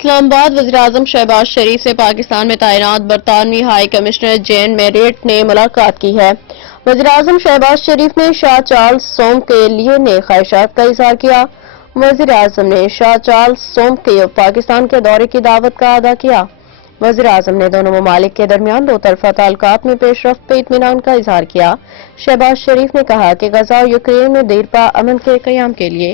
اسلام آباد وزیراعظم شہباز شریف سے پاکستان میں تعینات برطانوی ہائی کمشنر جین میریٹ نے ملاقات کی ہے۔ وزیراعظم شہباز شریف نے شاہ چارلس سوم کے لیے نیک خواہشات کا اظہار کیا۔ وزیراعظم نے شاہ چارلس سوم کے پاکستان کے دورے کی دعوت کا اعادہ کیا۔ وزیراعظم نے دونوں ممالک کے درمیان دو طرفہ تعلقات میں پیش رفت پہ اطمینان کا اظہار کیا۔ شہباز شریف نے کہا کہ غزہ اور یوکرین میں دیرپا امن کے قیام کے لیے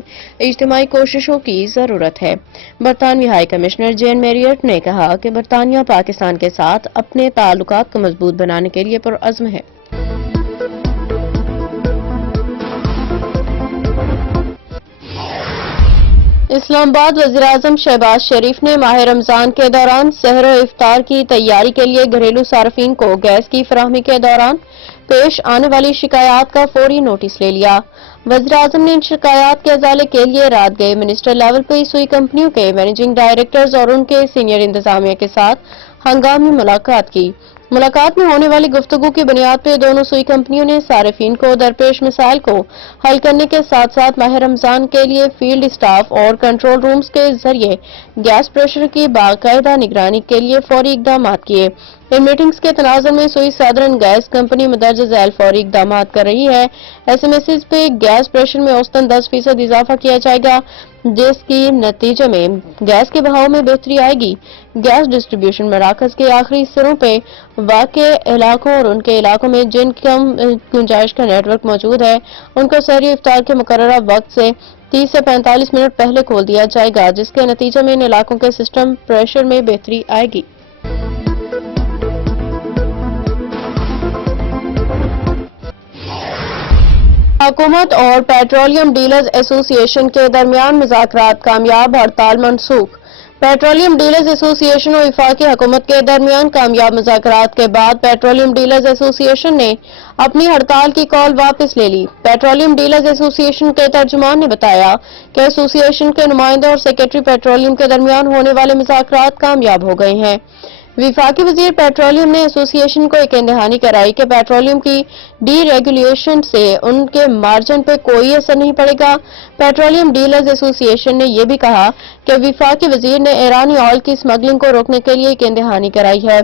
اجتماعی کوششوں کی ضرورت ہے۔ برطانوی ہائی کمشنر جین میریٹ نے کہا کہ برطانیہ پاکستان کے ساتھ اپنے تعلقات کو مضبوط بنانے کے لیے پرعزم ہے۔ اسلام آباد وزیراعظم شہباز شریف نے ماہ رمضان کے دوران سحر و افطار کی تیاری کے لیے گھریلو صارفین کو گیس کی فراہمی کے دوران پیش آنے والی شکایات کا فوری نوٹس لے لیا۔ وزیراعظم نے ان شکایات کے ازالے کے لیے رات گئے منسٹر لیول پہ سوئی کمپنیوں کے مینیجنگ ڈائریکٹرز اور ان کے سینئر انتظامیہ کے ساتھ ہنگامی ملاقات کی۔ ملاقات میں ہونے والی گفتگو کی بنیاد پہ دونوں سوئی کمپنیوں نے صارفین کو درپیش مسائل کو حل کرنے کے ساتھ ساتھ ماہ رمضان کے لیے فیلڈ اسٹاف اور کنٹرول رومز کے ذریعے گیس پریشر کی باقاعدہ نگرانی کے لیے فوری اقدامات کیے۔ ان میٹنگز کے تناظر میں سوئی سادرن گیس کمپنی مندرجہ ذیل فوری اقدامات کر رہی ہے۔ ایس ایم ایسز پہ گیس پریشر میں اوسطاً 10% اضافہ کیا جائے گا، جس کی نتیجے میں گیس کے بہاؤ میں بہتری آئے گی۔ گیس ڈسٹریبیوشن مراکز کے آخری سروں پہ واقع علاقوں اور ان کے علاقوں میں جن کم گنجائش کا نیٹ ورک موجود ہے ان کو سحری افطار کے مقررہ وقت سے 30 سے 45 منٹ پہلے کھول دیا جائے گا، جس کے نتیجے میں ان علاقوں کے سسٹم پریشر میں بہتری آئے گی۔ حکومت اور پیٹرولیم ڈیلرز ایسوسی ایشن کے درمیان مذاکرات کامیاب، ہڑتال منسوخ۔ پیٹرولیم ڈیلرز ایسوسی ایشن اور وفاقی حکومت کے درمیان کامیاب مذاکرات کے بعد پیٹرولیم ڈیلرز ایسوسی ایشن نے اپنی ہڑتال کی کال واپس لے لی۔ پیٹرولیم ڈیلرز ایسوسی ایشن کے ترجمان نے بتایا کہ ایسوسی ایشن کے نمائندوں اور سیکرٹری پیٹرولیم کے درمیان ہونے والے مذاکرات کامیاب ہو گئے ہیں۔ وفاقی وزیر پیٹرولیم نے ایسوسی ایشن کو یقین دہانی کرائی کہ پیٹرولیم کی ڈی ریگولیشن سے ان کے مارجن پہ کوئی اثر نہیں پڑے گا۔ پیٹرولیم ڈیلرز ایسوسی ایشن نے یہ بھی کہا کہ وفاقی وزیر نے ایرانی آئل کی سمگلنگ کو روکنے کے لیے یقین دہانی کرائی ہے۔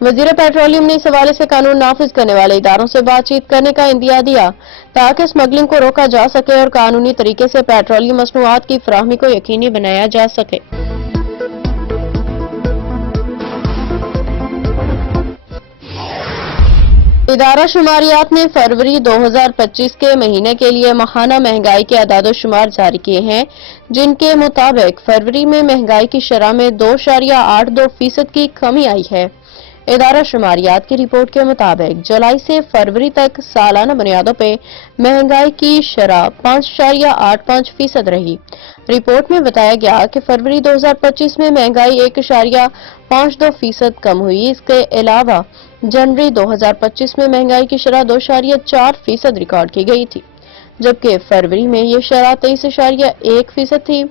وزیر پیٹرولیم نے اس حوالے سے قانون نافذ کرنے والے اداروں سے بات چیت کرنے کا عندیہ دیا تاکہ سمگلنگ کو روکا جا سکے اور قانونی طریقے سے پیٹرولیم مصنوعات کی فراہمی کو یقینی بنایا جا سکے۔ ادارہ شماریات نے فروری 2025 کے مہینے کے لیے ماہانہ مہنگائی کے اعداد و شمار جاری کیے ہیں، جن کے مطابق فروری میں مہنگائی کی شرح میں 2.82% کی کمی آئی ہے۔ ادارہ شماریات کی رپورٹ کے مطابق جولائی سے فروری تک سالانہ بنیادوں پہ مہنگائی کی شرح 5.85% رہی۔ رپورٹ میں بتایا گیا کہ فروری 2025 میں مہنگائی 1.52% کم ہوئی۔ اس کے علاوہ جنوری 2025 میں مہنگائی کی شرح 2.4% ریکارڈ کی گئی تھی، جبکہ فروری میں یہ شرح 23.1% تھی۔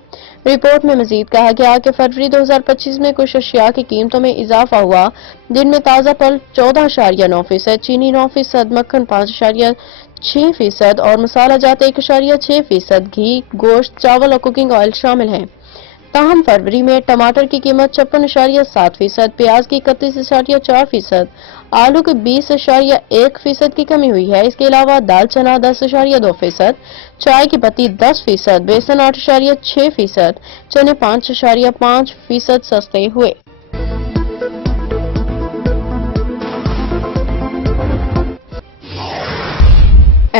رپورٹ میں مزید کہا گیا کہ فروری 2025 میں کچھ اشیاء کی قیمتوں میں اضافہ ہوا، جن میں تازہ پھل 14.9%، چینی 9%، مکھن 5.6% اور مسالہ جات 1.6%، گھی، گوشت، چاول اور کوکنگ آئل شامل ہیں۔ تاہم فروری میں ٹماٹر کی قیمت 56.7%، پیاز کی 31.4%، آلو کی 20.1% کی کمی ہوئی ہے۔ اس کے علاوہ دال چنا 10.2%، چائے کی پتی 10%، بیسن 8.6%، چنے 5.5% سستے ہوئے۔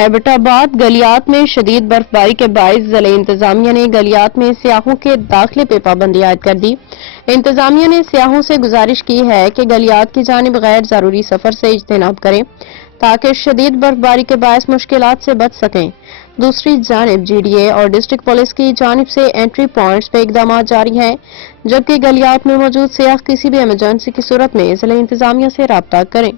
ایبٹ آباد گلیات میں شدید برفباری کے باعث ضلع انتظامیہ نے گلیات میں سیاحوں کے داخلے پہ پابندی عائد کر دی۔ انتظامیہ نے سیاحوں سے گزارش کی ہے کہ گلیات کی جانب غیر ضروری سفر سے اجتناب کریں تاکہ شدید برفباری کے باعث مشکلات سے بچ سکیں۔ دوسری جانب جی ڈی اے اور ڈسٹرکٹ پولیس کی جانب سے انٹری پوائنٹس پہ اقدامات جاری ہیں، جبکہ گلیات میں موجود سیاح کسی بھی ایمرجنسی کی صورت میں ضلع انتظامیہ سے رابطہ کریں۔